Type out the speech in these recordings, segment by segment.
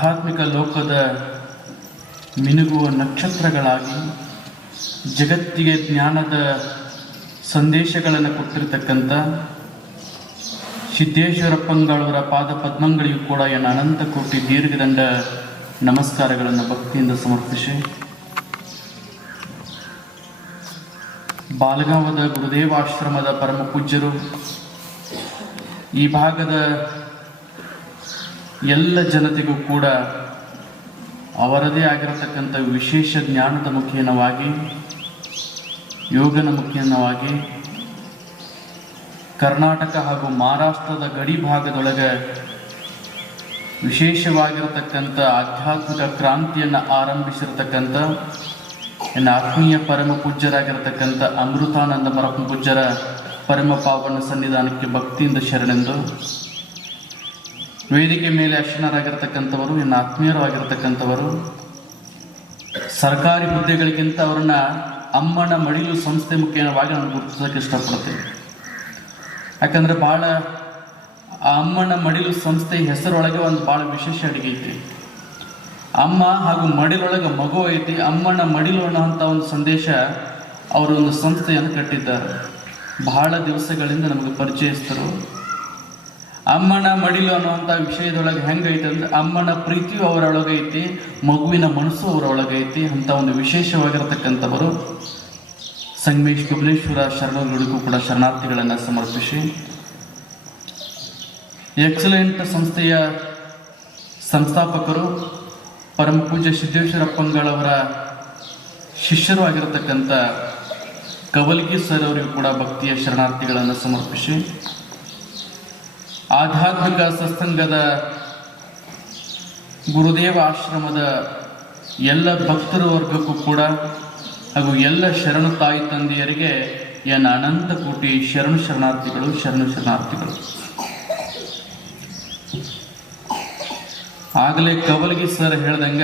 ಆಧ್ಯಾತ್ಮಿಕ ಲೋಕದ ಮಿನುಗುವ ನಕ್ಷತ್ರಗಳಾಗಿ ಜಗತ್ತಿಗೆ ಜ್ಞಾನದ ಸಂದೇಶಗಳನ್ನು ಕೊಟ್ಟಿರ್ತಕ್ಕಂಥ ಸಿದ್ದೇಶ್ವರಪ್ಪಂಗಳವರ ಪಾದ ಪದ್ಮಗಳಿಗೂ ಕೂಡ ಎನ್ನ ಅನಂತ ಕೋಟಿ ದೀರ್ಘದಂಡ ನಮಸ್ಕಾರಗಳನ್ನು ಭಕ್ತಿಯಿಂದ ಸಮರ್ಪಿಸಿ, ಬಾಲಗಾಂವದ ಗುರುದೇವಾಶ್ರಮದ ಪರಮ ಪೂಜ್ಯರು ಈ ಭಾಗದ ಎಲ್ಲ ಜನತೆಗೂ ಕೂಡ ಅವರದೇ ಆಗಿರತಕ್ಕಂಥ ವಿಶೇಷ ಜ್ಞಾನದ ಮುಖೇನವಾಗಿ, ಯೋಗನ ಮುಖೇನವಾಗಿ ಕರ್ನಾಟಕ ಹಾಗೂ ಮಹಾರಾಷ್ಟ್ರದ ಗಡಿ ಭಾಗದೊಳಗೆ ವಿಶೇಷವಾಗಿರತಕ್ಕಂಥ ಆಧ್ಯಾತ್ಮಿಕ ಕ್ರಾಂತಿಯನ್ನು ಆರಂಭಿಸಿರತಕ್ಕಂಥ ನನ್ನ ಆತ್ಮೀಯ ಪರಮ ಪೂಜ್ಯರಾಗಿರತಕ್ಕಂಥ ಅಮೃತಾನಂದ ಪರಮ ಪೂಜ್ಯರ ಪರಮ ಪಾವನ ಸನ್ನಿಧಾನಕ್ಕೆ ಭಕ್ತಿಯಿಂದ ಶರಣೆಂದು, ವೇದಿಕೆ ಮೇಲೆ ಅಶ್ವನರಾಗಿರ್ತಕ್ಕಂಥವರು, ನನ್ನ ಆತ್ಮೀಯರಾಗಿರ್ತಕ್ಕಂಥವರು, ಸರ್ಕಾರಿ ಹುದ್ದೆಗಳಿಗಿಂತ ಅವರನ್ನ ಅಮ್ಮನ ಮಡಿಲು ಸಂಸ್ಥೆ ಮುಖೇನವಾಗಿ ನಾನು ಗುರುತಿಸೋಕೆ ಇಷ್ಟಪಡ್ತೇನೆ. ಯಾಕಂದ್ರೆ ಭಾಳ ಆ ಅಮ್ಮನ ಮಡಿಲು ಸಂಸ್ಥೆ ಹೆಸರೊಳಗೆ ಒಂದು ಭಾಳ ವಿಶೇಷ ಅಡುಗೆ ಐತಿ. ಅಮ್ಮ ಹಾಗೂ ಮಡಿಲೊಳಗೆ ಮಗು ಐತಿ. ಅಮ್ಮನ ಮಡಿಲು ಅನ್ನೋಂಥ ಒಂದು ಸಂದೇಶ ಅವರು ಒಂದು ಸಂಸ್ಥೆಯನ್ನು ಕಟ್ಟಿದ್ದಾರೆ. ಬಹಳ ದಿವಸಗಳಿಂದ ನಮಗೆ ಪರಿಚಯಿಸ್ತರು. ಅಮ್ಮನ ಮಡಿಲು ಅನ್ನುವಂಥ ವಿಷಯದೊಳಗೆ ಹೆಂಗೈತೆ ಅಂದ್ರೆ ಅಮ್ಮನ ಪ್ರೀತಿಯು ಅವರೊಳಗೈತಿ, ಮಗುವಿನ ಮನಸ್ಸು ಅವರೊಳಗೈತಿ. ಅಂತ ಒಂದು ವಿಶೇಷವಾಗಿರತಕ್ಕಂಥವರು ಸಂಗಮೇಶ್ ಕಬಲೇಶ್ವರ ಶರಣಗಳಿಗೂ ಕೂಡ ಶರಣಾರ್ಥಿಗಳನ್ನು ಸಮರ್ಪಿಸಿ, ಎಕ್ಸಲೆಂಟ್ ಸಂಸ್ಥೆಯ ಸಂಸ್ಥಾಪಕರು ಪರಮ ಪೂಜ್ಯ ಸಿದ್ದೇಶ್ವರಪ್ಪಂಗಳವರ ಶಿಷ್ಯರು ಆಗಿರತಕ್ಕಂಥ ಕವಲ್ಗಿ ಸರ್ ಅವರಿಗೂ ಕೂಡ ಭಕ್ತಿಯ ಶರಣಾರ್ಥಿಗಳನ್ನು ಸಮರ್ಪಿಸಿ, ಆಧ್ಯಾತ್ಮಿಕ ಸತ್ಸಂಗದ ಗುರುದೇವ ಆಶ್ರಮದ ಎಲ್ಲ ಭಕ್ತರ ವರ್ಗಕ್ಕೂ ಕೂಡ ಹಾಗೂ ಎಲ್ಲ ಶರಣು ತಾಯಿ ತಂದೆಯರಿಗೆ ಎನ್ನ ಅನಂತ ಕೋಟಿ ಶರಣಾರ್ಥಿಗಳು. ಆಗಲೇ ಕವಲ್ಗಿ ಸರ್ ಹೇಳ್ದಂಗ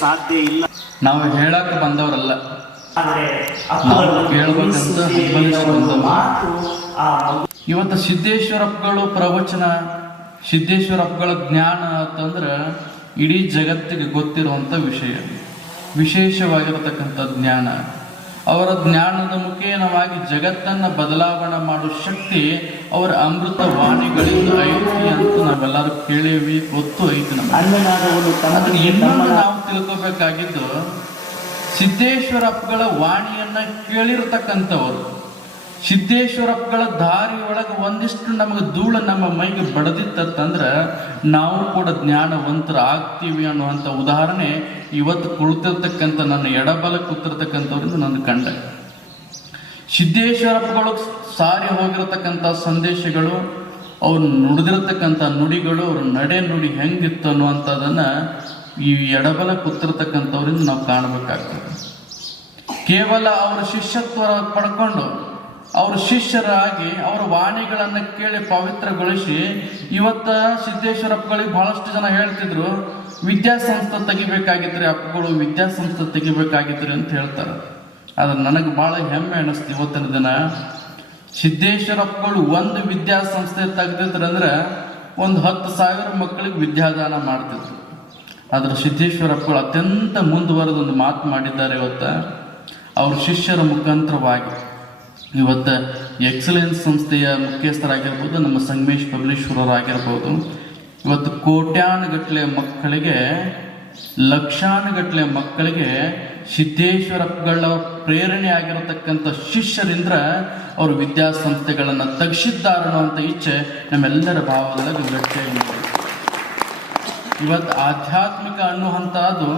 ಸಾಧ್ಯ ಇಲ್ಲ, ನಾವು ಹೇಳಕ್ ಬಂದವರಲ್ಲ, ನಾವು ಕೇಳ್ಬೇಕಂತ ಇವತ್ತು ಸಿದ್ದೇಶ್ವರಪ್ಪಗಳು ಪ್ರವಚನ, ಸಿದ್ದೇಶ್ವರಪ್ಪಗಳ ಜ್ಞಾನ ಅಂತಂದ್ರೆ ಇಡೀ ಜಗತ್ತಿಗೆ ಗೊತ್ತಿರುವಂಥ ವಿಷಯ, ವಿಶೇಷವಾಗಿರತಕ್ಕಂಥ ಜ್ಞಾನ. ಅವರ ಜ್ಞಾನದ ಮುಖೇನವಾಗಿ ಜಗತ್ತನ್ನು ಬದಲಾವಣೆ ಮಾಡುವ ಶಕ್ತಿ ಅವರ ಅಮೃತ ವಾಣಿಗಳಿಂದ ಐತಿ ಅಂತ ನಾವೆಲ್ಲರೂ ಕೇಳೇವಿ, ಗೊತ್ತು ಐತಿ ನಮಗೆ. ಅದನ್ನ ಇನ್ನೊಂದು ನಾವು ತಿಳ್ಕೋಬೇಕಾಗಿದ್ದು, ಸಿದ್ದೇಶ್ವರಪ್ಪಗಳ ವಾಣಿಯನ್ನ ಕೇಳಿರ್ತಕ್ಕಂಥವರು, ಸಿದ್ದೇಶ್ವರಪ್ಪಗಳ ದಾರಿ ಒಳಗೆ ಒಂದಿಷ್ಟು ನಮಗೆ ಧೂಳು ನಮ್ಮ ಮೈಗೆ ಬಡದಿತ್ತಂದ್ರೆ ನಾವು ಕೂಡ ಜ್ಞಾನವಂತರ ಆಗ್ತೀವಿ ಅನ್ನುವಂಥ ಉದಾಹರಣೆ ಇವತ್ತು ಕುಳಿತಿರ್ತಕ್ಕಂಥ ನನ್ನ ಎಡಬಲ ಕೂತಿರ್ತಕ್ಕಂಥವ್ರಿಂದ ನನ್ನ ಕಂಡ. ಸಿದ್ದೇಶ್ವರಪ್ಪಗಳು ಸಾರಿ ಹೋಗಿರತಕ್ಕಂಥ ಸಂದೇಶಗಳು, ಅವ್ರು ನುಡಿದಿರತಕ್ಕಂಥ ನುಡಿಗಳು, ಅವ್ರ ನಡೆ ನುಡಿ ಹೆಂಗಿತ್ತು ಅನ್ನುವಂಥದ್ದನ್ನು ಈ ಎಡಬಲ ಕೂತಿರ್ತಕ್ಕಂಥವ್ರಿಂದ ನಾವು ಕಾಣಬೇಕಾಗ್ತದೆ. ಕೇವಲ ಅವರ ಶಿಷ್ಯತ್ವ ಪಡ್ಕೊಂಡು ಅವ್ರ ಶಿಷ್ಯರಾಗಿ ಅವರ ವಾಣಿಗಳನ್ನು ಕೇಳಿ ಪವಿತ್ರಗೊಳಿಸಿ, ಇವತ್ತ ಸಿದ್ದೇಶ್ವರಪ್ಪಗಳಿಗೆ ಬಹಳಷ್ಟು ಜನ ಹೇಳ್ತಿದ್ರು ವಿದ್ಯಾಸಂಸ್ಥೆ ತೆಗಿಬೇಕಾಗಿದ್ರಿ, ಅಪ್ಪಗಳು ವಿದ್ಯಾಸಂಸ್ಥೆ ತೆಗಿಬೇಕಾಗಿದ್ರಿ ಅಂತ ಹೇಳ್ತಾರೆ. ಆದ್ರೆ ನನಗೆ ಬಹಳ ಹೆಮ್ಮೆ ಅನ್ನಿಸ್ತು ಇವತ್ತಿನ ದಿನ, ಸಿದ್ದೇಶ್ವರಪ್ಪಗಳು ಒಂದು ವಿದ್ಯಾಸಂಸ್ಥೆ ತೆಗ್ದಿದ್ರಂದ್ರೆ ಒಂದು 10,000 ಮಕ್ಕಳಿಗೆ ವಿದ್ಯಾದಾನ ಮಾಡ್ತಿದ್ರು. ಆದ್ರೆ ಸಿದ್ದೇಶ್ವರಪ್ಪಗಳು ಅತ್ಯಂತ ಮುಂದುವರೆದ ಒಂದು ಮಾತು ಮಾಡಿದ್ದಾರೆ. ಇವತ್ತ ಅವ್ರ ಶಿಷ್ಯರ ಮುಖಾಂತರವಾಗಿ ಇವತ್ತು ಎಕ್ಸಲೆನ್ಸ್ ಸಂಸ್ಥೆಯ ಮುಖ್ಯಸ್ಥರಾಗಿರ್ಬೋದು, ನಮ್ಮ ಸಂಗಮೇಶ್ ಪಬ್ಲಿಶ್ವರರಾಗಿರ್ಬೋದು, ಇವತ್ತು ಕೋಟ್ಯಾನುಗಟ್ಟಲೆ ಮಕ್ಕಳಿಗೆ, ಲಕ್ಷಾನುಗಟ್ಟಲೆ ಮಕ್ಕಳಿಗೆ ಸಿದ್ದೇಶ್ವರಪ್ಪಗಳ ಪ್ರೇರಣೆ ಆಗಿರತಕ್ಕಂಥ ಶಿಷ್ಯರಿಂದ ಅವರು ವಿದ್ಯಾಸಂಸ್ಥೆಗಳನ್ನು ತೆಗೆಸಿದ್ದಾರೆ ಅನ್ನುವಂಥ ಇಚ್ಛೆ ನಮ್ಮೆಲ್ಲರ ಭಾವದೊಳಗೆ ಗಟ್ಟಿಯಾಗಿ. ಇವತ್ತು ಆಧ್ಯಾತ್ಮಿಕ ಅನ್ನುವಂಥದ್ದು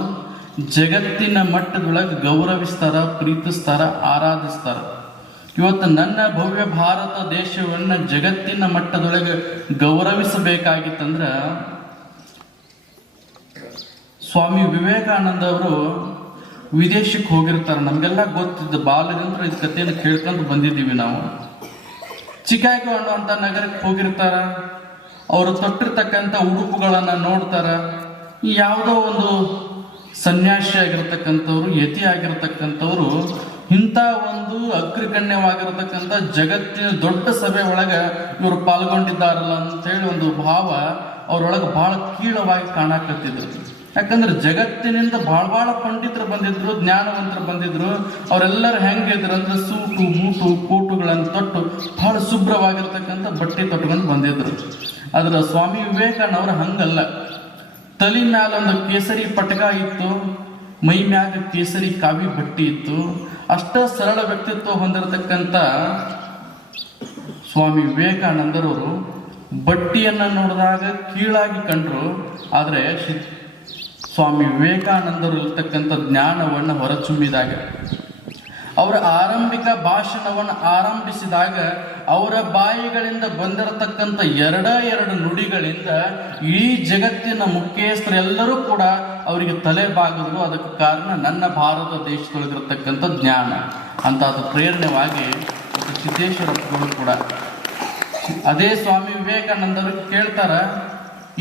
ಜಗತ್ತಿನ ಮಟ್ಟದೊಳಗೆ ಗೌರವಿಸ್ತಾರ, ಪ್ರೀತಿಸ್ತಾರ, ಆರಾಧಿಸ್ತಾರ. ಇವತ್ತು ನನ್ನ ಭವ್ಯ ಭಾರತ ದೇಶವನ್ನು ಜಗತ್ತಿನ ಮಟ್ಟದೊಳಗೆ ಗೌರವಿಸಬೇಕಾಗಿತ್ತಂದ್ರೆ ಸ್ವಾಮಿ ವಿವೇಕಾನಂದ ಅವರು ವಿದೇಶಕ್ಕೆ ಹೋಗಿರ್ತಾರೆ. ನಮಗೆಲ್ಲ ಗೊತ್ತಿದ್ದ ಬಾಲ್ಯದಿಂದ ಇದು ಕಥೆಯನ್ನು ಕೇಳ್ಕೊಂಡು ಬಂದಿದ್ದೀವಿ ನಾವು. ಚಿಕಾಗೋ ಅನ್ನುವಂಥ ನಗರಕ್ಕೆ ಹೋಗಿರ್ತಾರ. ಅವರು ತೊಟ್ಟಿರ್ತಕ್ಕಂಥ ಉಡುಪುಗಳನ್ನು ನೋಡ್ತಾರ. ಯಾವುದೋ ಒಂದು ಸನ್ಯಾಸಿ ಆಗಿರ್ತಕ್ಕಂಥವ್ರು, ಯತಿ ಆಗಿರ್ತಕ್ಕಂಥವ್ರು ಇಂಥ ಒಂದು ಅಗ್ರಗಣ್ಯವಾಗಿರತಕ್ಕಂಥ ಜಗತ್ತಿನ ದೊಡ್ಡ ಸಭೆ ಒಳಗೆ ಇವರು ಪಾಲ್ಗೊಂಡಿದ್ದಾರಲ್ಲ ಅಂತ ಹೇಳಿ ಒಂದು ಭಾವ ಅವ್ರೊಳಗೆ ಬಹಳ ಕೀಳವಾಗಿ ಕಾಣಕತ್ತಿದ್ರು. ಯಾಕಂದ್ರೆ ಜಗತ್ತಿನಿಂದ ಬಹಳ ಪಂಡಿತರು ಬಂದಿದ್ರು, ಜ್ಞಾನವಂತರು ಬಂದಿದ್ರು. ಅವರೆಲ್ಲರೂ ಹೆಂಗಿದ್ರು ಅಂದ್ರೆ ಸೂಟು ಬೂಟು ಕೋಟುಗಳನ್ನು ತೊಟ್ಟು ಬಹಳ ಶುಭ್ರವಾಗಿರ್ತಕ್ಕಂಥ ಬಟ್ಟೆ ತೊಟ್ಕೊಂಡು ಬಂದಿದ್ರು. ಆದ್ರೆ ಸ್ವಾಮಿ ವಿವೇಕಾನಂದವ್ರು ಹಂಗಲ್ಲ. ತಲೆ ಮ್ಯಾಲ ಒಂದು ಕೇಸರಿ ಪಟಕ ಇತ್ತು, ಮೈ ಮ್ಯಾಗ ಕೇಸರಿ ಕಾವಿ ಬಟ್ಟೆ ಇತ್ತು. ಅಷ್ಟ ಸರಳ ವ್ಯಕ್ತಿತ್ವ ಹೊಂದಿರತಕ್ಕಂಥ ಸ್ವಾಮಿ ವಿವೇಕಾನಂದರವರು ಬಟ್ಟಿಯನ್ನ ನೋಡಿದಾಗ ಕೀಳಾಗಿ ಕಂಡ್ರು. ಆದರೆ ಸ್ವಾಮಿ ವಿವೇಕಾನಂದರು ಇರ್ತಕ್ಕಂಥ ಜ್ಞಾನವನ್ನು ಹೊರಚುಮ್ಮಿದಾಗ, ಅವರ ಆರಂಭಿಕ ಭಾಷಣವನ್ನು ಆರಂಭಿಸಿದಾಗ ಅವರ ಬಾಯಿಗಳಿಂದ ಬಂದಿರತಕ್ಕಂಥ ಎರಡು ನುಡಿಗಳಿಂದ ಇಡೀ ಜಗತ್ತಿನ ಮುಖ್ಯಸ್ಥರೆಲ್ಲರೂ ಕೂಡ ಅವರಿಗೆ ತಲೆ ಬಾಗಿದ್ರು. ಅದಕ್ಕೆ ಕಾರಣ ನನ್ನ ಭಾರತ ದೇಶದೊಳಗಿರತಕ್ಕಂಥ ಜ್ಞಾನ ಅಂತ ಅದು ಪ್ರೇರಣೆವಾಗಿ ಸಿದ್ದೇಶ್ವರಪ್ಪಗಳು ಕೂಡ. ಅದೇ ಸ್ವಾಮಿ ವಿವೇಕಾನಂದರು ಕೇಳ್ತಾರ,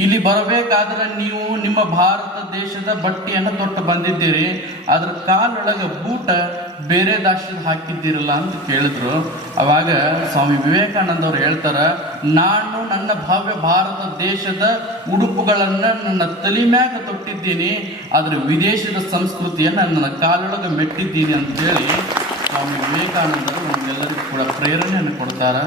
ಇಲ್ಲಿ ಬರಬೇಕಾದ್ರೆ ನೀವು ನಿಮ್ಮ ಭಾರತ ದೇಶದ ಬಟ್ಟೆಯನ್ನು ತೊಟ್ಟು ಬಂದಿದ್ದೀರಿ, ಅದ್ರ ಕಾಲೊಳಗೆ ಬೂಟ ಬೇರೆ ದಾಶದ ಹಾಕಿದ್ದೀರಲ್ಲ ಅಂತ ಕೇಳಿದ್ರು. ಅವಾಗ ಸ್ವಾಮಿ ವಿವೇಕಾನಂದ ಅವರು ಹೇಳ್ತಾರ, ನಾನು ನನ್ನ ಭವ್ಯ ಭಾರತ ದೇಶದ ಉಡುಪುಗಳನ್ನ ನನ್ನ ತಲೆ ಮ್ಯಾಗ ತೊಟ್ಟಿದ್ದೀನಿ, ಆದ್ರೆ ವಿದೇಶದ ಸಂಸ್ಕೃತಿಯನ್ನು ನನ್ನ ಕಾಲೊಳಗೆ ಮೆಟ್ಟಿದ್ದೀನಿ ಅಂತೇಳಿ ಸ್ವಾಮಿ ವಿವೇಕಾನಂದರು ನಮಗೆಲ್ಲರಿಗೂ ಕೂಡ ಪ್ರೇರಣೆಯನ್ನು ಕೊಡ್ತಾರ.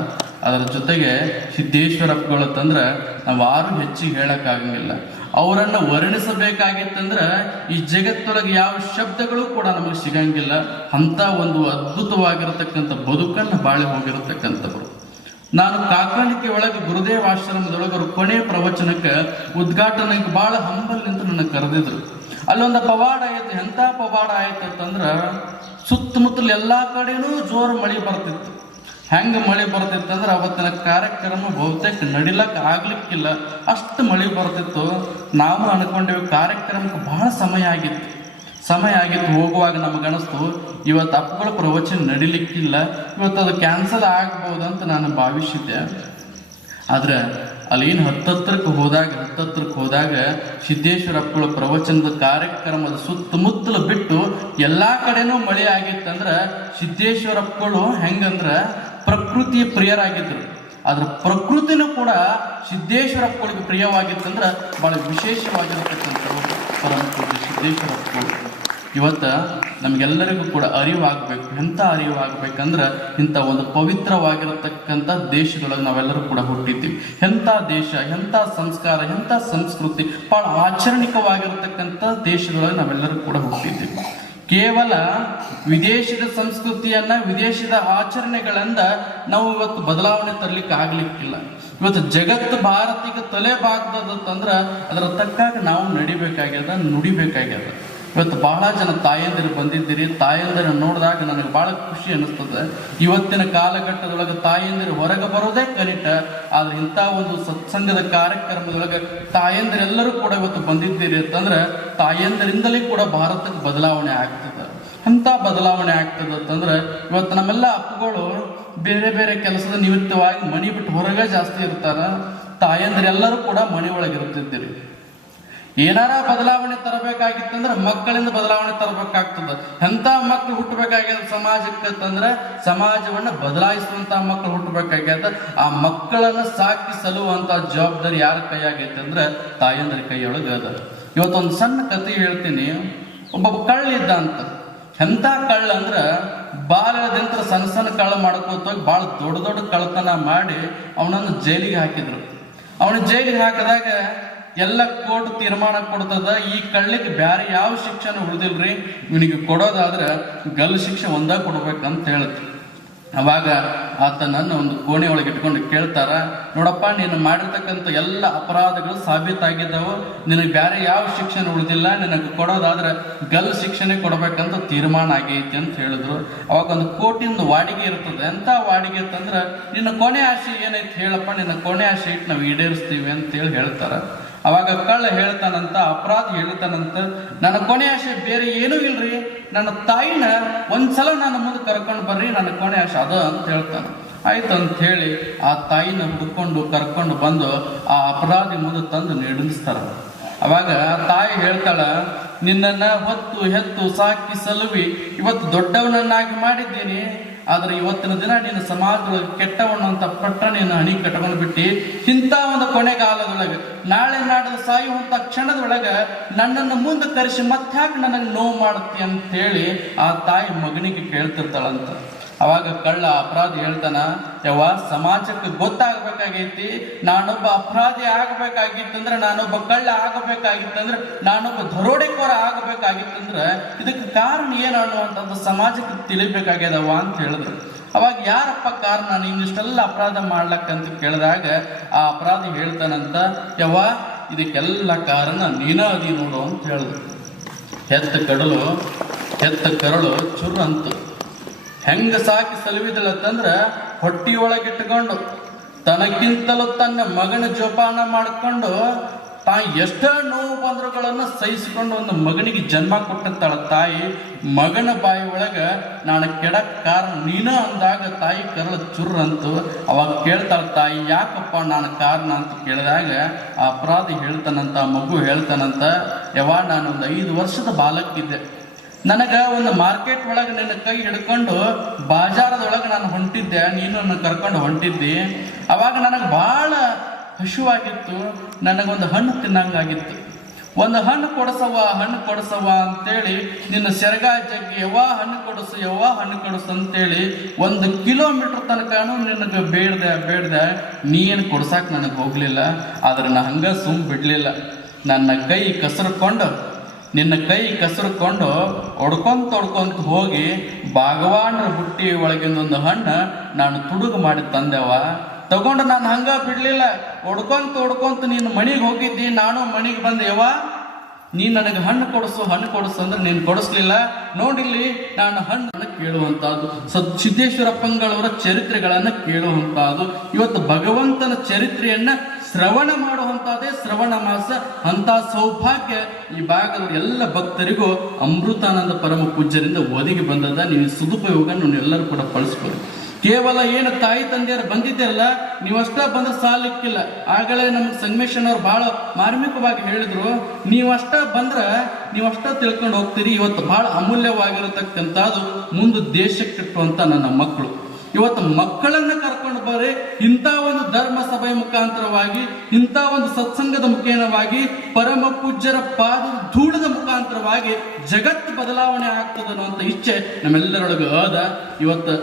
ಅದರ ಜೊತೆಗೆ ಸಿದ್ದೇಶ್ವರಪ್ಪಗಳು ತಂದ್ರೆ ನಾವು ಯಾರು ಹೆಚ್ಚಿಗೆ ಹೇಳಕ್ಕಾಗಂಗಿಲ್ಲ. ಅವರನ್ನು ವರ್ಣಿಸಬೇಕಾಗಿತ್ತಂದ್ರೆ ಈ ಜಗತ್ತೊಳಗೆ ಯಾವ ಶಬ್ದಗಳು ಕೂಡ ನಮಗೆ ಸಿಗಂಗಿಲ್ಲ. ಅಂತ ಒಂದು ಅದ್ಭುತವಾಗಿರತಕ್ಕಂಥ ಬದುಕನ್ನು ಬಾಳಿ ಹೋಗಿರತಕ್ಕಂಥವ್ರು. ನಾನು ಕಾಕಾಣಿಕೆ ಒಳಗೆ ಗುರುದೇವ ಆಶ್ರಮದೊಳಗೆ ಅವರು ಕೊನೆ ಪ್ರವಚನಕ್ಕೆ ಉದ್ಘಾಟನೆಗೆ ಬಹಳ ಹಂಬಲಿಂದ ನನ್ನ ಕರೆದಿದ್ರು. ಅಲ್ಲೊಂದು ಪವಾಡ ಆಯ್ತು. ಎಂಥ ಪವಾಡ ಆಯ್ತು ಅಂತಂದ್ರೆ ಸುತ್ತಮುತ್ತಲು ಎಲ್ಲಾ ಕಡೆನೂ ಜೋರು ಮಳೆ ಬರ್ತಿತ್ತು. ಹೆಂಗೆ ಮಳೆ ಬರ್ತಿತ್ತು ಅಂದ್ರೆ ಅವತ್ತಿನ ಕಾರ್ಯಕ್ರಮ ಬಹುತೇಕ ನಡಿಲಕ್ಕೆ ಆಗ್ಲಿಕ್ಕಿಲ್ಲ, ಅಷ್ಟು ಮಳೆ ಬರ್ತಿತ್ತು. ನಾವು ಅನ್ಕೊಂಡೇವಿ ಕಾರ್ಯಕ್ರಮಕ್ಕೆ ಬಹಳ ಸಮಯ ಆಗಿತ್ತು. ಹೋಗುವಾಗ ನಮಗನಿಸ್ತು ಇವತ್ತು ಅಪ್ಪಗಳ ಪ್ರವಚನ ನಡಿಲಿಕ್ಕಿಲ್ಲ, ಇವತ್ತು ಅದು ಕ್ಯಾನ್ಸಲ್ ಆಗ್ಬೋದಂತ ನಾನು ಭಾವಿಸಿದ್ದೆ. ಆದ್ರೆ ಅಲ್ಲಿ ಏನು ಹತ್ತತ್ರಕ್ಕೆ ಹೋದಾಗ ಸಿದ್ದೇಶ್ವರಪ್ಪಗಳ ಪ್ರವಚನದ ಕಾರ್ಯಕ್ರಮದ ಸುತ್ತಮುತ್ತಲು ಬಿಟ್ಟು ಎಲ್ಲಾ ಕಡೆನೂ ಮಳೆ ಆಗಿತ್ತಂದ್ರ ಸಿದ್ದೇಶ್ವರಪ್ಪಗಳು ಹೆಂಗಂದ್ರ ಪ್ರಕೃತಿಯ ಪ್ರಿಯರಾಗಿದ್ರು. ಆದ್ರ ಪ್ರಕೃತಿನೂ ಕೂಡ ಸಿದ್ದೇಶ್ವರಪ್ಪಗಳಿಗೆ ಪ್ರಿಯವಾಗಿತ್ತಂದ್ರ ಬಹಳ ವಿಶೇಷವಾಗಿರತಕ್ಕಂಥವ್ರು ಪರಮ ಪೂಜ್ಯ ಸಿದ್ದೇಶ್ವರಪ್ಪಗಳು. ಇವತ್ತ ನಮ್ಗೆಲ್ಲರಿಗೂ ಕೂಡ ಅರಿವಾಗಬೇಕು. ಎಂಥ ಅರಿವಾಗಬೇಕಂದ್ರೆ ಇಂಥ ಒಂದು ಪವಿತ್ರವಾಗಿರತಕ್ಕಂಥ ದೇಶದೊಳಗೆ ನಾವೆಲ್ಲರೂ ಕೂಡ ಹುಟ್ಟಿದ್ದೀವಿ. ಎಂಥ ದೇಶ, ಎಂಥ ಸಂಸ್ಕಾರ, ಎಂಥ ಸಂಸ್ಕೃತಿ, ಬಹಳ ಆಚರಣಿಕವಾಗಿರತಕ್ಕಂಥ ದೇಶದೊಳಗೆ ನಾವೆಲ್ಲರೂ ಕೂಡ ಹುಟ್ಟಿದ್ದೀವಿ. ಕೇವಲ ವಿದೇಶದ ಸಂಸ್ಕೃತಿಯನ್ನ, ವಿದೇಶದ ಆಚರಣೆಗಳಿಂದ ನಾವು ಇವತ್ತು ಬದಲಾವಣೆ ತರಲಿಕ್ಕೆ ಆಗ್ಲಿಕ್ಕಿಲ್ಲ. ಇವತ್ತು ಜಗತ್ತು ಭಾರತಿಗೆ ತಲೆ ಬಾಗ್ದಂದ್ರ ಅದರ ತಕ್ಕಾಗ ನಾವು ನುಡಿಬೇಕಾಗ್ಯದ. ಇವತ್ತು ಬಹಳ ಜನ ತಾಯಂದಿರು ಬಂದಿದ್ದೀರಿ. ತಾಯಂದಿರು ನೋಡಿದಾಗ ನನಗೆ ಬಹಳ ಖುಷಿ ಅನಿಸ್ತದೆ. ಇವತ್ತಿನ ಕಾಲಘಟ್ಟದೊಳಗೆ ತಾಯಂದಿರು ಹೊರಗೆ ಬರೋದೇ ಕನಿಷ್ಠ, ಆದ್ರೆ ಇಂಥ ಒಂದು ಸತ್ಸಂಗದ ಕಾರ್ಯಕ್ರಮದೊಳಗೆ ತಾಯಂದಿರೆಲ್ಲರೂ ಕೂಡ ಇವತ್ತು ಬಂದಿದ್ದೀರಿ ಅಂತಂದ್ರೆ ತಾಯಂದಿರಿಂದಲೇ ಕೂಡ ಭಾರತಕ್ಕೆ ಬದಲಾವಣೆ ಆಗ್ತದೆ. ಎಂಥ ಬದಲಾವಣೆ ಆಗ್ತದೆ ಅಂತಂದ್ರೆ ಇವತ್ತು ನಮ್ಮೆಲ್ಲ ಅಪ್ಪಗಳು ಬೇರೆ ಬೇರೆ ಕೆಲಸದ ನಿಮಿತ್ತವಾಗಿ ಮನೆ ಬಿಟ್ಟು ಹೊರಗೆ ಜಾಸ್ತಿ ಇರ್ತಾರ. ತಾಯಂದಿರೆಲ್ಲರೂ ಕೂಡ ಮನೆ ಒಳಗೆ ಇರ್ತಿದ್ದೀರಿ. ಏನಾರ ಬದಲಾವಣೆ ತರಬೇಕಾಗಿತ್ತಂದ್ರೆ ಮಕ್ಕಳಿಂದ ಬದಲಾವಣೆ ತರಬೇಕಾಗ್ತದ. ಎಂತ ಮಕ್ಕಳು ಹುಟ್ಟಬೇಕಾಗ್ಯದ ಸಮಾಜಕ್ಕೆ ಅಂತಂದ್ರೆ ಸಮಾಜವನ್ನ ಬದಲಾಯಿಸುವಂತ ಮಕ್ಕಳು ಹುಟ್ಟಬೇಕಾಗ್ಯದ. ಆ ಮಕ್ಕಳನ್ನ ಸಾಕಿ ಸಲುವಂತ ಜವಾಬ್ದಾರಿ ಯಾರ ಕೈಯಾಗೈತೆ ಅಂದ್ರೆ ತಾಯಂದ್ರ ಕೈಯೊಳಗೆ ಅದ. ಇವತ್ತೊಂದು ಸಣ್ಣ ಕಥೆ ಹೇಳ್ತೀನಿ. ಒಬ್ಬ ಕಳ್ಳಿದ್ದ ಅಂತ. ಎಂತ ಕಳ್ಳ ಅಂದ್ರ ಬಾಲ್ಯದಿಂದ ಸಣ್ಣ ಕಳ್ಳ ಮಾಡ್ಕೋತ ಬಹಳ ದೊಡ್ಡ ಕಳ್ಳತನ ಮಾಡಿ ಅವನನ್ನು ಜೈಲಿಗೆ ಹಾಕಿದ್ರು. ಅವನ ಜೈಲಿಗೆ ಹಾಕಿದಾಗ ಎಲ್ಲ ಕೋರ್ಟ್ ತೀರ್ಮಾನ ಕೊಡ್ತದ, ಈ ಕಳ್ಳಿಗೆ ಬ್ಯಾರೆ ಯಾವ ಶಿಕ್ಷೆನೂ ಉಳಿದಿಲ್ರಿ, ಇವನಿಗೆ ಕೊಡೋದಾದ್ರೆ ಗಲ್ಲು ಶಿಕ್ಷೆ ಒಂದಾಗ ಕೊಡ್ಬೇಕಂತ ಹೇಳುತ್ತೆ. ಅವಾಗ ಆತನನ್ನು ಒಂದು ಕೋಣೆ ಒಳಗೆ ಇಟ್ಕೊಂಡು ಕೇಳ್ತಾರ, ನೋಡಪ್ಪ ನೀನು ಮಾಡಿರ್ತಕ್ಕಂಥ ಎಲ್ಲ ಅಪರಾಧಗಳು ಸಾಬೀತಾಗಿದ್ದಾವು, ನಿನಗೆ ಬ್ಯಾರೆ ಯಾವ ಶಿಕ್ಷೆನೂ ಉಳಿದಿಲ್ಲ, ನಿನಗೆ ಕೊಡೋದಾದ್ರೆ ಗಲ್ಲು ಶಿಕ್ಷೆನೆ ಕೊಡ್ಬೇಕಂತ ತೀರ್ಮಾನ ಆಗೈತಿ ಅಂತ ಹೇಳಿದ್ರು. ಅವಾಗ ಒಂದು ಕೋಟಿಂದ ವಾಡಿಗೆ ಇರ್ತದೆ. ಎಂತ ವಾಡಿಗೆ ಅಂತಂದ್ರೆ ನಿನ್ನ ಕೊನೆ ಆಸೆ ಏನೈತಿ ಹೇಳಪ್ಪ, ನಿನ್ನ ಕೊನೆ ಆಸೆ ಇಟ್ಟು ನಾವು ಈಡೇರಿಸ್ತೀವಿ ಅಂತ ಹೇಳ್ತಾರ. ಅವಾಗ ಕಳ್ಳ ಹೇಳ್ತಾನಂತ, ಅಪರಾಧಿ ಹೇಳ್ತಾನಂತ, ನನ್ನ ಕೊನೆ ಆಸೆ ಬೇರೆ ಏನೂ ಇಲ್ರಿ, ನನ್ನ ತಾಯಿನ ಒಂದ್ಸಲ ನನ್ನ ಮುಂದೆ ಕರ್ಕೊಂಡು ಬರ್ರಿ, ನನ್ನ ಕೊನೆ ಆಸೆ ಅದ ಅಂತ ಹೇಳ್ತಾನೆ. ಆಯ್ತು ಅಂತ ಹೇಳಿ ಆ ತಾಯಿನ ಹುಡ್ಕೊಂಡು ಕರ್ಕೊಂಡು ಬಂದು ಆ ಅಪರಾಧಿ ಮುಂದೆ ತಂದು ನಿಲ್ಲಿಸ್ತಾರ. ಅವಾಗ ತಾಯಿ ಹೇಳ್ತಾಳ, ನಿನ್ನನ್ನ ಹೊತ್ತು ಹೆತ್ತು ಸಾಕಿ ಸಲುವಿ ಇವತ್ತು ದೊಡ್ಡವನನ್ನಾಗಿ ಮಾಡಿದ್ದೀನಿ, ಆದ್ರೆ ಇವತ್ತಿನ ದಿನ ನೀನು ಸಮಾಜದೊಳಗೆ ಕೆಟ್ಟವಣ್ಣು ಅಂತ ಪಟ್ಟ ನೀನು ಹಣಿ ಕಟ್ಕೊಂಡು ಬಿಟ್ಟು ಇಂಥ ಒಂದು ಕೊನೆಗಾಲದೊಳಗೆ ನಾಳೆ ನಾಡದ ಸಾಯುವಂತ ಕ್ಷಣದೊಳಗೆ ನನ್ನನ್ನು ಮುಂದೆ ಕರೆಸಿ ಮತ್ತಾಕೆ ನನಗೆ ನೋವು ಮಾಡುತ್ತಿ ಅಂತ ಹೇಳಿ ಆ ತಾಯಿ ಮಗನಿಗೆ ಕೇಳ್ತಿರ್ತಾಳಂತ. ಅವಾಗ ಕಳ್ಳ ಅಪರಾಧಿ ಹೇಳ್ತಾನ, ಯವ್ವ ಸಮಾಜಕ್ಕೆ ಗೊತ್ತಾಗಬೇಕಾಗೈತಿ, ನಾನೊಬ್ಬ ಅಪರಾಧಿ ಆಗಬೇಕಾಗಿತ್ತಂದ್ರೆ, ನಾನೊಬ್ಬ ಕಳ್ಳ ಆಗಬೇಕಾಗಿತ್ತಂದ್ರೆ, ನಾನೊಬ್ಬ ದರೋಡೆಕೋರ ಆಗಬೇಕಾಗಿತ್ತಂದ್ರೆ ಇದಕ್ಕೆ ಕಾರಣ ಏನು ಅನ್ನುವಂಥದ್ದು ಸಮಾಜಕ್ಕೆ ತಿಳಿಬೇಕಾಗ್ಯದವ ಅಂತ ಹೇಳಿದ್ರು. ಅವಾಗ ಯಾರಪ್ಪ ಕಾರಣ ನೀನು ಇಷ್ಟೆಲ್ಲ ಅಪರಾಧ ಮಾಡ್ಲಕ್ಕಂತ ಕೇಳಿದಾಗ ಆ ಅಪರಾಧಿ ಹೇಳ್ತಾನಂತ, ಯವ್ವ ಇದಕ್ಕೆಲ್ಲ ಕಾರಣ ನೀನ ಅದಿ ನೋಡು ಅಂತ ಹೇಳಿದ್ರು. ಹೆತ್ತ ಕರಳು ಚುರು ಅಂತು. ಹೆಂಗ ಸಾಕಿ ಸಲುವಿದಳತ್ತಂದ್ರ ಹೊಟ್ಟಿಯೊಳಗಿಟ್ಕೊಂಡು ತನಗಿಂತಲೂ ತನ್ನ ಮಗನ ಜೋಪಾನ ಮಾಡಿಕೊಂಡು ತಾ ಎಷ್ಟೋ ನೋವು ಬಂದ್ರುಗಳನ್ನ ಸಹಿಸಿಕೊಂಡು ಒಂದು ಮಗನಿಗೆ ಜನ್ಮ ಕೊಟ್ಟಿರ್ತಾಳ ತಾಯಿ. ಮಗನ ಬಾಯಿ ಒಳಗ ನಾನು ಕೆಡಕ್ ಕಾರಣ ನೀನ ಅಂದಾಗ ತಾಯಿ ಕರಳು ಚುರ್ರ ಅಂತು. ಅವಾಗ ಕೇಳ್ತಾಳ ತಾಯಿ, ಯಾಕಪ್ಪ ನಾನು ಕಾರಣ ಅಂತ ಕೇಳಿದಾಗ ಆ ಅಪರಾಧಿ ಹೇಳ್ತಾನಂತ, ಆ ಮಗು ಹೇಳ್ತಾನಂತ, ಯವ್ವ ನಾನೊಂದು 5 ವರ್ಷದ ಬಾಲಕ್ಕಿದ್ದೆ. ನನಗ ಒಂದು ಮಾರ್ಕೆಟ್ ಒಳಗೆ ನಿನ್ನ ಕೈ ಹಿಡ್ಕೊಂಡು ಬಾಜಾರದೊಳಗೆ ನಾನು ಹೊಂಟಿದ್ದೆ, ನೀನು ನನ್ನ ಕರ್ಕೊಂಡು ಹೊಂಟಿದ್ದಿ. ಅವಾಗ ನನಗೆ ಬಹಳ ಹಶುವಾಗಿತ್ತು, ನನಗೊಂದು ಹಣ್ಣು ತಿನ್ನಂಗಾಗಿತ್ತು. ಒಂದು ಹಣ್ಣು ಕೊಡಸವ ಅಂತೇಳಿ ನಿನ್ನ ಸೆರಗ ಜಗ್ಗಿ ಯವ್ವ ಹಣ್ಣು ಕೊಡಸು ಅಂತೇಳಿ 1 ಕಿಲೋಮೀಟರ್ ತನಕನೂ ನಿನಗೆ ಬೇಡ್ದೆ ನೀ ಏನು ಕೊಡ್ಸಾಕ್ ನನಗೆ ಹೋಗ್ಲಿಲ್ಲ. ಆದ್ರೆ ನಾ ಹಂಗ ಸುಮ್ ಬಿಡ್ಲಿಲ್ಲ. ನಿನ್ನ ಕೈ ಕಸರ್ಕೊಂಡು ಹೊಡ್ಕೊಂತ ಹೋಗಿ ಭಾಗವಾನರ ಬುಟ್ಟಿ ಒಳಗಿಂದ ಒಂದು ಹಣ್ಣು ನಾನು ತುಡುಗು ಮಾಡಿ ತಂದೆವ. ತಗೊಂಡು ನಾನು ಹಂಗ ಬಿಡ್ಲಿಲ್ಲ, ಹೊಡ್ಕೊಂತ ನೀನು ಮಣಿಗೆ ಹೋಗಿದ್ದಿ, ನಾನು ಮಣಿಗೆ ಬಂದೆವ. ನೀನ್ ನನಗೆ ಹಣ್ಣು ಕೊಡಿಸು ಅಂದ್ರೆ ನೀನು ಕೊಡಿಸ್ಲಿಲ್ಲ. ನೋಡಿಲ್ಲಿ ನಾನು ಹಣ್ಣನ್ನು ಕೇಳುವಂತಹದ್ದು, ಸಿದ್ದೇಶ್ವರಪ್ಪಂಗಳವರ ಚರಿತ್ರೆಗಳನ್ನ ಕೇಳುವಂತಹದ್ದು, ಇವತ್ತು ಭಗವಂತನ ಚರಿತ್ರೆಯನ್ನ ಶ್ರವಣ ಮಾಡುವಂತಹದೇ ಶ್ರವಣ ಮಾಸ. ಅಂತ ಸೌಭಾಗ್ಯ ಈ ಭಾಗದ ಎಲ್ಲ ಭಕ್ತರಿಗೂ ಅಮೃತಾನಂದ ಪರಮ ಪೂಜ್ಯರಿಂದ ಒದಗಿ ಬಂದದ. ನೀವು ಸದುಪಯೋಗ ನೀವೆಲ್ಲರೂ ಕೂಡ ಬಳಸ್ಬೋದು. ಕೇವಲ ಏನು ತಾಯಿ ತಂದೆಯರು ಬಂದಿದ್ದೆಲ್ಲ ನೀವಷ್ಟ ಬಂದ್ರೆ ಸಾಲಿಕ್ಕಿಲ್ಲ. ಆಗಲೇ ನಮ್ಗೆ ಸಂಗಮೇಶನವ್ರು ಬಹಳ ಮಾರ್ಮಿಕವಾಗಿ ಹೇಳಿದ್ರು, ನೀವಷ್ಟ ತಿಳ್ಕೊಂಡು ಹೋಗ್ತೀರಿ. ಇವತ್ತು ಬಹಳ ಅಮೂಲ್ಯವಾಗಿರತಕ್ಕಂಥದ್ದು ಮುಂದೆ ದೇಶಕ್ಕೆ ಕಟ್ಟುವಂತ ನನ್ನ ಮಕ್ಕಳು. ಇವತ್ತು ಮಕ್ಕಳನ್ನ ಕರ್ಕೊಂಡು ಬರ್ರಿ, ಇಂಥ ಒಂದು ಧರ್ಮ ಸಭೆಯ ಮುಖಾಂತರವಾಗಿ, ಇಂಥ ಒಂದು ಸತ್ಸಂಗದ ಮುಖೇನವಾಗಿ, ಪರಮ ಪೂಜ್ಯರ ಪಾದದ ಧೂಳದ ಮುಖಾಂತರವಾಗಿ ಜಗತ್ತು ಬದಲಾವಣೆ ಆಗ್ತದೆ ಅನ್ನುವಂಥ ಇಚ್ಛೆ ನಮ್ಮೆಲ್ಲರೊಳಗೆ ಅದ. ಇವತ್ತು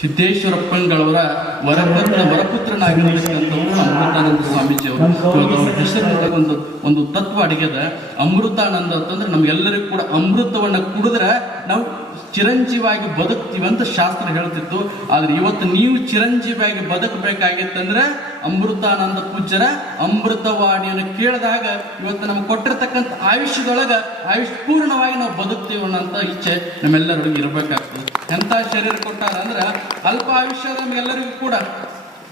ಸಿದ್ದೇಶ್ವರಪ್ಪಂಗಳವರ ವರಪುತ್ರನಾಗಿರ್ತಕ್ಕಂಥವ್ರು ಅಮೃತಾನಂದ ಸ್ವಾಮೀಜಿಯವರು. ಇವತ್ತು ಅವ್ರ ಹೆಸರಿನೊಳಗೆ ಒಂದು ತತ್ವ ಅಡಿಗೆದ. ಅಮೃತಾನಂದ ಅಂತಂದ್ರೆ ನಮ್ಗೆಲ್ಲರಿಗೂ ಕೂಡ ಅಮೃತವನ್ನ ಕುಡಿದ್ರೆ ನಾವು ಚಿರಂಜೀವಿಯಾಗಿ ಬದುಕ್ತೀವಂತ ಶಾಸ್ತ್ರ ಹೇಳ್ತಿತ್ತು. ಆದ್ರೆ ಇವತ್ತು ನೀವು ಚಿರಂಜೀವಿಯಾಗಿ ಬದುಕಬೇಕಾಗಿತ್ತಂದ್ರೆ ಅಮೃತಾನಂದ ಪೂಜ್ಯರ ಅಮೃತವಾಣಿಯನ್ನು ಕೇಳಿದಾಗ ಇವತ್ತು ನಮ್ಗೆ ಕೊಟ್ಟಿರ್ತಕ್ಕಂಥ ಆಯುಷ್ಯದೊಳಗ ಪೂರ್ಣವಾಗಿ ನಾವು ಬದುಕ್ತೀವಿ ಅನ್ನೋಂಥ ಇಚ್ಛೆ ನಮ್ಮೆಲ್ಲರಿಗೂ ಇರಬೇಕಾಗ್ತದೆ. ಎಂಥ ಶರೀರ ಕೊಟ್ಟಾರ ಅಂದ್ರೆ ಅಲ್ಪ ಆಯುಷ್ಯ ನಮ್ಗೆಲ್ಲರಿಗೂ ಕೂಡ.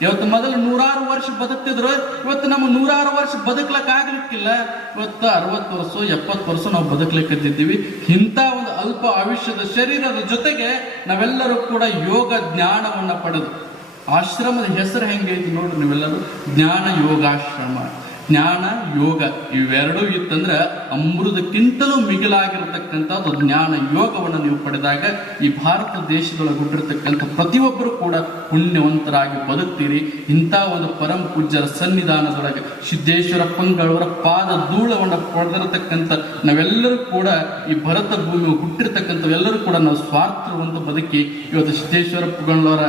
ಇವತ್ತು ಮೊದಲು 100 ವರ್ಷ ಬದುಕ್ತಿದ್ರು, ಇವತ್ತು ನಮ್ಮ 100 ವರ್ಷ ಬದುಕ್ಲಕ್ ಆಗ್ಲಿಕ್ಕಿಲ್ಲ. ಇವತ್ತು 60 ವರ್ಷ 70 ವರ್ಷ ನಾವು ಬದುಕ್ಲಿಕ್ಕಿದ್ದೀವಿ. ಇಂಥ ಒಂದು ಅಲ್ಪ ಆಯುಷ್ಯದ ಶರೀರದ ಜೊತೆಗೆ ನಾವೆಲ್ಲರೂ ಕೂಡ ಯೋಗ ಜ್ಞಾನವನ್ನ ಪಡೆದು, ಆಶ್ರಮದ ಹೆಸರು ಹೆಂಗೈತಿ ನೋಡ್ರಿ ನೀವೆಲ್ಲರೂ, ಜ್ಞಾನ ಯೋಗಾಶ್ರಮ. ಜ್ಞಾನ ಯೋಗ ಇವೆರಡೂ ಇತ್ತಂದ್ರೆ ಅಮೃತಕ್ಕಿಂತಲೂ ಮಿಗಿಲಾಗಿರತಕ್ಕಂಥದ್ದು ಜ್ಞಾನ ಯೋಗವನ್ನು ನೀವು ಪಡೆದಾಗ ಈ ಭಾರತ ದೇಶದೊಳಗೆ ಹುಟ್ಟಿರ್ತಕ್ಕಂಥ ಪ್ರತಿಯೊಬ್ಬರು ಕೂಡ ಪುಣ್ಯವಂತರಾಗಿ ಬದುಕ್ತೀರಿ. ಇಂಥ ಒಂದು ಪರಮ ಪೂಜ್ಯರ ಸನ್ನಿಧಾನದೊಳಗೆ ಸಿದ್ದೇಶ್ವರಪ್ಪಂಗಳವರ ಪಾದ ಧೂಳವನ್ನು ಪಡೆದಿರತಕ್ಕಂಥ ನಾವೆಲ್ಲರೂ ಕೂಡ ಈ ಭರತ ಭೂಮಿ ಹುಟ್ಟಿರ್ತಕ್ಕಂಥವೆಲ್ಲರೂ ಕೂಡ ನಾವು ಸ್ವಾರ್ಥವಂತ ಬದುಕಿ ಇವತ್ತು ಸಿದ್ದೇಶ್ವರಪ್ಪಗಳವರ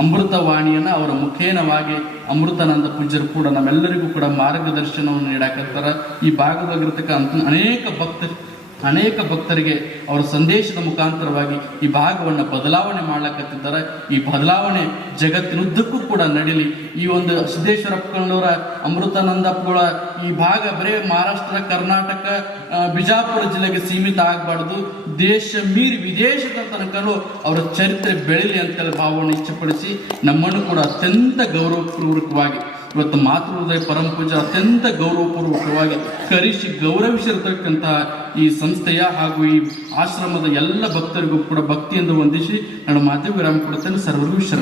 ಅಮೃತವಾಣಿಯನ್ನ ಅವರ ಮುಖೇನವಾಗಿ ಅಮೃತಾನಂದ ಪೂಜ್ಯರು ಕೂಡ ನಮ್ಮೆಲ್ಲರಿಗೂ ಕೂಡ ಮಾರ್ಗದರ್ಶನವನ್ನು ನೀಡಾಕತ್ತಾರ. ಈ ಭಾಗವಾಗಿರ್ತಕ್ಕಂಥ ಅನೇಕ ಭಕ್ತರಿಗೆ ಅವರ ಸಂದೇಶದ ಮುಖಾಂತರವಾಗಿ ಈ ಭಾಗವನ್ನು ಬದಲಾವಣೆ ಮಾಡ್ಲಕತ್ತಿದ್ದಾರೆ. ಈ ಬದಲಾವಣೆ ಜಗತ್ತಿನುದ್ದಕ್ಕೂ ಕೂಡ ನಡೀಲಿ. ಈ ಒಂದು ಸಿದ್ದೇಶ್ವರಪ್ಪನವರ ಅಮೃತಾನಂದಪ್ಪಗಳ ಈ ಭಾಗ ಬರೇ ಮಹಾರಾಷ್ಟ್ರ, ಕರ್ನಾಟಕ, ಬಿಜಾಪುರ ಜಿಲ್ಲೆಗೆ ಸೀಮಿತ ಆಗಬಾರ್ದು. ದೇಶ ಮೀರಿ ವಿದೇಶದ ತನಕನೂ ಅವರ ಚರಿತ್ರೆ ಬೆಳೀಲಿ ಅಂತೇಳಿ ಭಾವವನ್ನು ಇಚ್ಛೆಪಡಿಸಿ ನಮ್ಮನ್ನು ಕೂಡ ಅತ್ಯಂತ ಗೌರವಪೂರ್ವಕವಾಗಿ ಇವತ್ತು ಮಾತೃಹೃದಯ ಪರಮ ಪೂಜೆ ಅತ್ಯಂತ ಗೌರವಪೂರ್ವಕವಾಗಿ ಕರೆಸಿ ಗೌರವಿಸಿರತಕ್ಕಂತಹ ಈ ಸಂಸ್ಥೆಯ ಹಾಗೂ ಈ ಆಶ್ರಮದ ಎಲ್ಲ ಭಕ್ತರಿಗೂ ಕೂಡ ಭಕ್ತಿಯಿಂದ ವಂದಿಸಿ ನಾನು ಮಾತಿಗೆ ವಿರಾಮ ಕೊಡುತ್ತೇನೆ. ಸರ್ವರಿಗೂ ಶರಣ.